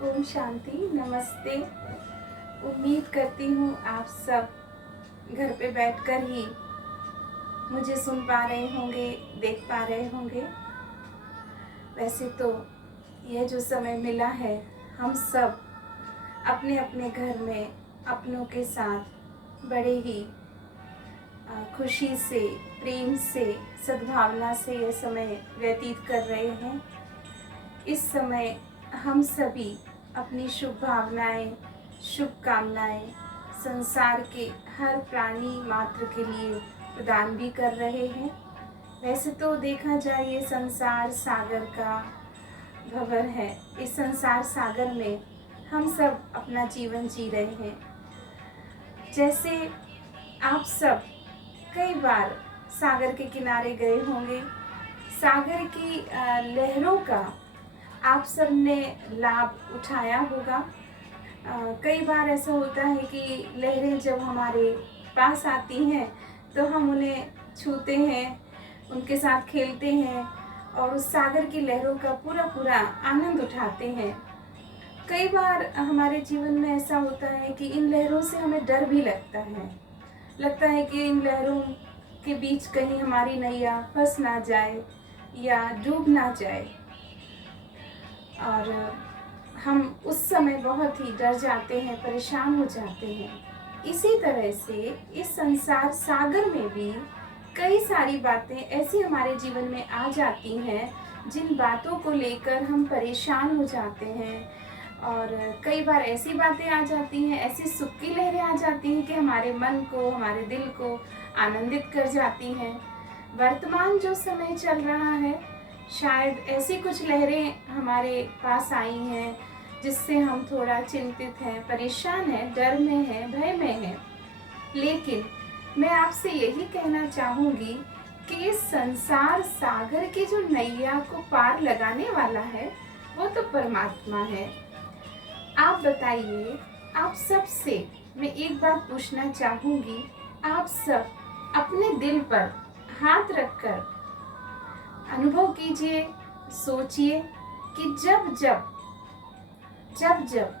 ओम शांति, नमस्ते। उम्मीद करती हूँ आप सब घर पे बैठकर ही मुझे सुन पा रहे होंगे, देख पा रहे होंगे। वैसे तो यह जो समय मिला है, हम सब अपने अपने घर में अपनों के साथ बड़े ही खुशी से, प्रेम से, सद्भावना से यह समय व्यतीत कर रहे हैं। इस समय हम सभी अपनी शुभ भावनाएं, शुभकामनाएं संसार के हर प्राणी मात्र के लिए प्रदान भी कर रहे हैं। वैसे तो देखा जाए ये संसार सागर का भंवर है। इस संसार सागर में हम सब अपना जीवन जी रहे हैं। जैसे आप सब कई बार सागर के किनारे गए होंगे, सागर की लहरों का आप सब ने लाभ उठाया होगा। कई बार ऐसा होता है कि लहरें जब हमारे पास आती हैं तो हम उन्हें छूते हैं, उनके साथ खेलते हैं और उस सागर की लहरों का पूरा पूरा आनंद उठाते हैं। कई बार हमारे जीवन में ऐसा होता है कि इन लहरों से हमें डर भी लगता है कि इन लहरों के बीच कहीं हमारी नैया फंस ना जाए या डूब ना जाए, और हम उस समय बहुत ही डर जाते हैं, परेशान हो जाते हैं। इसी तरह से इस संसार सागर में भी कई सारी बातें ऐसी हमारे जीवन में आ जाती हैं जिन बातों को लेकर हम परेशान हो जाते हैं। और कई बार ऐसी बातें आ जाती हैं, ऐसी सुख की लहरें आ जाती हैं कि हमारे मन को, हमारे दिल को आनंदित कर जाती हैं। वर्तमान जो समय चल रहा है, शायद ऐसी कुछ लहरें हमारे पास आई हैं जिससे हम थोड़ा चिंतित हैं, परेशान हैं, डर में हैं, भय में हैं। लेकिन मैं आपसे यही कहना चाहूँगी कि इस संसार सागर की जो नैया को पार लगाने वाला है वो तो परमात्मा है। आप बताइए, आप सब से मैं एक बात पूछना चाहूँगी, आप सब अपने दिल पर हाथ रखकर अनुभव कीजिए, सोचिए कि जब जब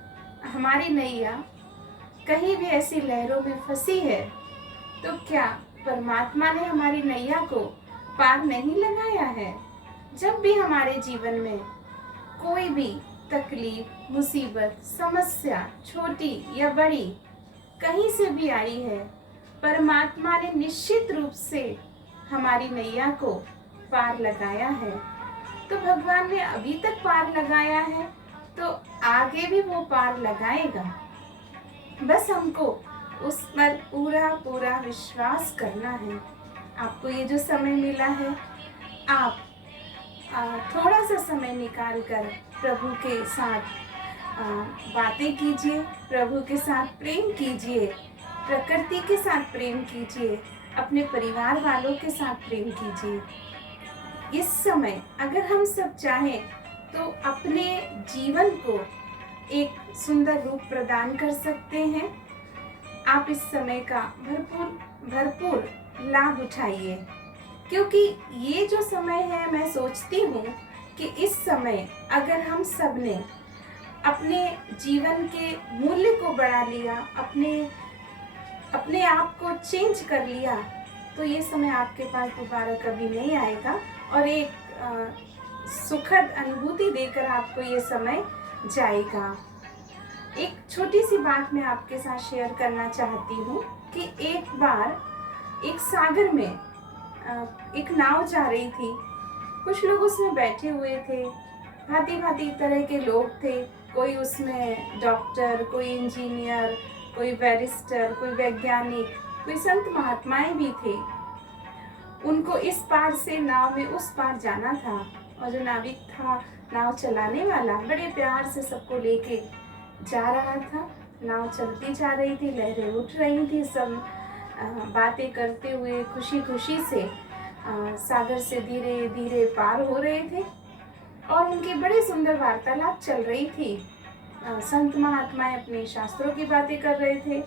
हमारी नैया कहीं भी ऐसी लहरों में फंसी है तो क्या परमात्मा ने हमारी नैया को पार नहीं लगाया है? जब भी हमारे जीवन में कोई भी तकलीफ, मुसीबत, समस्या छोटी या बड़ी कहीं से भी आई है, परमात्मा ने निश्चित रूप से हमारी नैया को पार लगाया है। तो भगवान ने अभी तक पार लगाया है तो आगे भी वो पार लगाएगा। बस हमको उस पर पूरा पूरा विश्वास करना है। आपको ये जो समय मिला है, आप थोड़ा सा समय निकाल कर प्रभु के साथ बातें कीजिए, प्रभु के साथ प्रेम कीजिए, प्रकृति के साथ प्रेम कीजिए, अपने परिवार वालों के साथ प्रेम कीजिए। इस समय अगर हम सब चाहें तो अपने जीवन को एक सुंदर रूप प्रदान कर सकते हैं। आप इस समय का भरपूर लाभ उठाइए, क्योंकि ये जो समय है, मैं सोचती हूँ कि इस समय अगर हम सब ने अपने जीवन के मूल्य को बढ़ा लिया, अपने आप को चेंज कर लिया, तो ये समय आपके पास दोबारा कभी नहीं आएगा और एक सुखद अनुभूति देकर आपको ये समय जाएगा। एक छोटी सी बात मैं आपके साथ शेयर करना चाहती हूँ कि एक बार एक सागर में एक नाव जा रही थी। कुछ लोग उसमें बैठे हुए थे, भांति भांति तरह के लोग थे। कोई उसमें डॉक्टर, कोई इंजीनियर, कोई बैरिस्टर, कोई वैज्ञानिक, कोई संत महात्माएं भी थे। उनको इस पार से नाव में उस पार जाना था, और जो नाविक था, नाव चलाने वाला, बड़े प्यार से सबको लेके जा रहा था। नाव चलती जा रही थी, लहरें उठ रही थी, सब बातें करते हुए खुशी खुशी से सागर से धीरे धीरे पार हो रहे थे और उनकी बड़ी सुंदर वार्तालाप चल रही थी। संत महात्माएं अपने शास्त्रों की बातें कर रहे थे,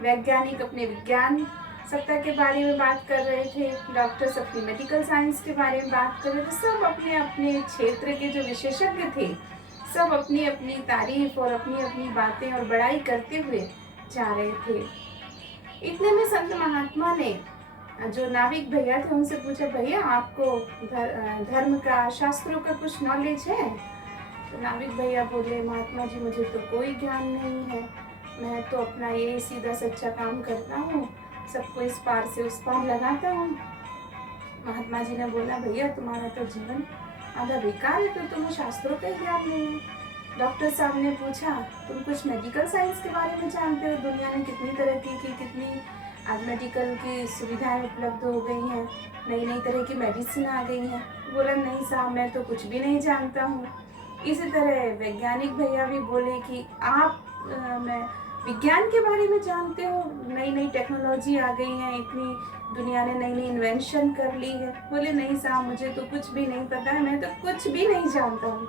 वैज्ञानिक अपने विज्ञान सत्ता के बारे में बात कर रहे थे, डॉक्टर्स अपनी मेडिकल साइंस के बारे में बात कर रहे थे। सब अपने अपने क्षेत्र के जो विशेषज्ञ थे, सब अपनी अपनी तारीफ और अपनी अपनी बातें और बड़ाई करते हुए जा रहे थे। इतने में संत महात्मा ने जो नाविक भैया थे उनसे पूछा, भैया आपको धर्म का, शास्त्रों का कुछ नॉलेज है? तो नाविक भैया बोले, महात्मा जी मुझे तो कोई ज्ञान नहीं है, मैं तो अपना ये सीधा सच्चा काम करता हूँ, सबको इस पार से उस पार लगाता हूँ। महात्मा जी ने बोला, भैया तुम्हारा तो जीवन आधा बेकार है, तो तुम्हें शास्त्रों का ज्ञान नहीं है। डॉक्टर साहब ने पूछा, तुम कुछ मेडिकल साइंस के बारे में जानते हो? दुनिया ने कितनी तरक्की की, कितनी आज मेडिकल की सुविधाएं उपलब्ध हो गई हैं, नई नई तरह की मेडिसिन आ गई हैं। बोला, नहीं साहब मैं तो कुछ भी नहीं जानता हूँ। इसी तरह वैज्ञानिक भैया भी बोले कि आप मैं विज्ञान के बारे में जानते हो, नई नई टेक्नोलॉजी आ गई है, इतनी दुनिया ने नई नई इन्वेंशन कर ली है। बोले, नहीं साहब मुझे तो कुछ भी नहीं पता है, मैं तो कुछ भी नहीं जानता हूँ।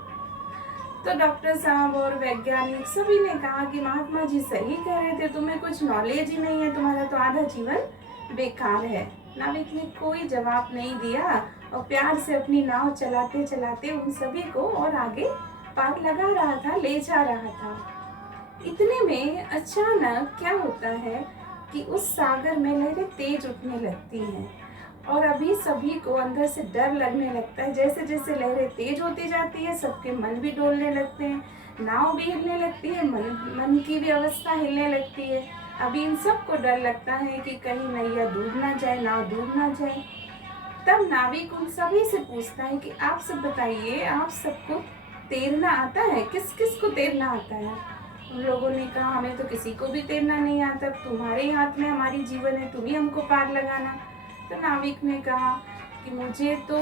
तो डॉक्टर साहब और वैज्ञानिक सभी ने कहा कि महात्मा जी सही कह रहे थे, तुम्हें कुछ नॉलेज ही नहीं है, तुम्हारा तो आधा जीवन बेकार है। नाविक ने कोई जवाब नहीं दिया और प्यार से अपनी नाव चलाते चलाते उन सभी को और आगे पार लगा रहा था, ले जा रहा था। इतने में अचानक क्या होता है कि उस सागर में लहरें तेज उठने लगती हैं और अभी सभी को अंदर से डर लगने लगता है। जैसे जैसे लहरें तेज होती जाती है, सबके मन भी डोलने लगते हैं, नाव भी हिलने लगती है, मन की भी अवस्था हिलने लगती है। अभी इन सबको डर लगता है कि कहीं नैया डूब ना जाए, नाव डूब ना जाए। तब नाविक उन सभी से पूछता है कि आप सब बताइए, आप सबको तैरना आता है? किस किस को तैरना आता है? उन लोगों ने कहा, हमें तो किसी को भी तैरना नहीं आता, तुम्हारे हाथ में हमारी जीवन है, तुम ही हमको पार लगाना। तो नाविक ने कहा कि मुझे तो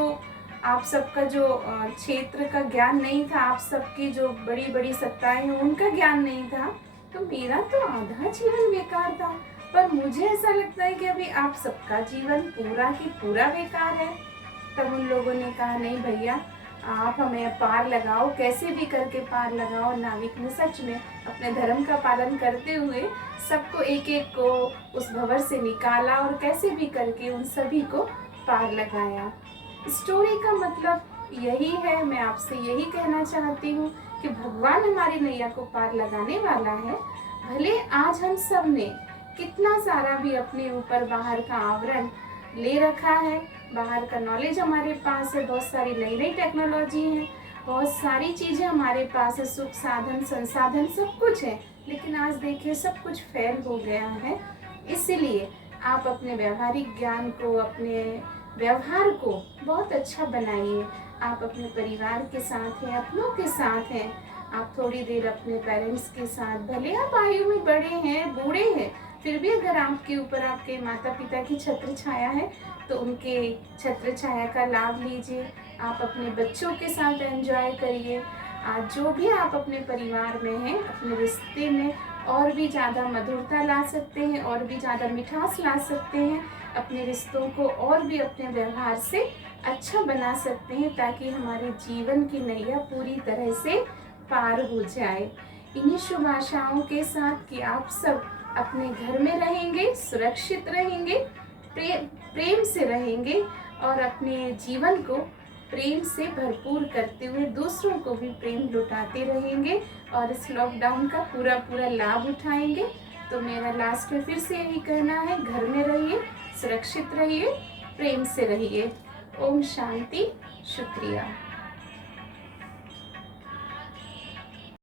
आप सबका जो क्षेत्र का ज्ञान नहीं था, आप सबकी जो बड़ी बड़ी सत्ताएं हैं उनका ज्ञान नहीं था, तो मेरा तो आधा जीवन बेकार था। पर मुझे ऐसा लगता है कि अभी आप सबका जीवन पूरा ही पूरा बेकार है। तब उन लोगों ने कहा, नहीं भैया आप हमें पार लगाओ, कैसे भी करके पार लगाओ। नाविक ने सच में अपने धर्म का पालन करते हुए सबको एक एक को उस भंवर से निकाला और कैसे भी करके उन सभी को पार लगाया। स्टोरी का मतलब यही है, मैं आपसे यही कहना चाहती हूँ कि भगवान हमारी नैया को पार लगाने वाला है। भले आज हम सब ने कितना सारा भी अपने ऊपर बाहर का आवरण ले रखा है, बाहर का नॉलेज हमारे पास है, बहुत सारी नई नई टेक्नोलॉजी है, बहुत सारी चीज़ें हमारे पास है, सुख साधन संसाधन सब कुछ है, लेकिन आज देखिए सब कुछ फेल हो गया है। इसीलिए आप अपने व्यवहारिक ज्ञान को, अपने व्यवहार को बहुत अच्छा बनाइए। आप अपने परिवार के साथ हैं, अपनों के साथ हैं, आप थोड़ी देर अपने पेरेंट्स के साथ, भले आप आयु में बड़े हैं, बूढ़े हैं, फिर भी अगर आपके ऊपर आपके माता पिता की छत्र छाया है तो उनके छत्र छाया का लाभ लीजिए। आप अपने बच्चों के साथ एंजॉय करिए। आज जो भी आप अपने परिवार में हैं, अपने रिश्ते में और भी ज़्यादा मधुरता ला सकते हैं, और भी ज़्यादा मिठास ला सकते हैं, अपने रिश्तों को और भी अपने व्यवहार से अच्छा बना सकते हैं, ताकि हमारे जीवन की नैया पूरी तरह से पार हो जाए। इन्हीं शुभ आशाओं के साथ कि आप सब अपने घर में रहेंगे, सुरक्षित रहेंगे, प्रेम से रहेंगे और अपने जीवन को प्रेम से भरपूर करते हुए दूसरों को भी प्रेम लुटाते रहेंगे और इस लॉकडाउन का पूरा पूरा लाभ उठाएंगे। तो मेरा लास्ट में फिर से यही कहना है, घर में रहिए, सुरक्षित रहिए, प्रेम से रहिए। ओम शांति। शुक्रिया।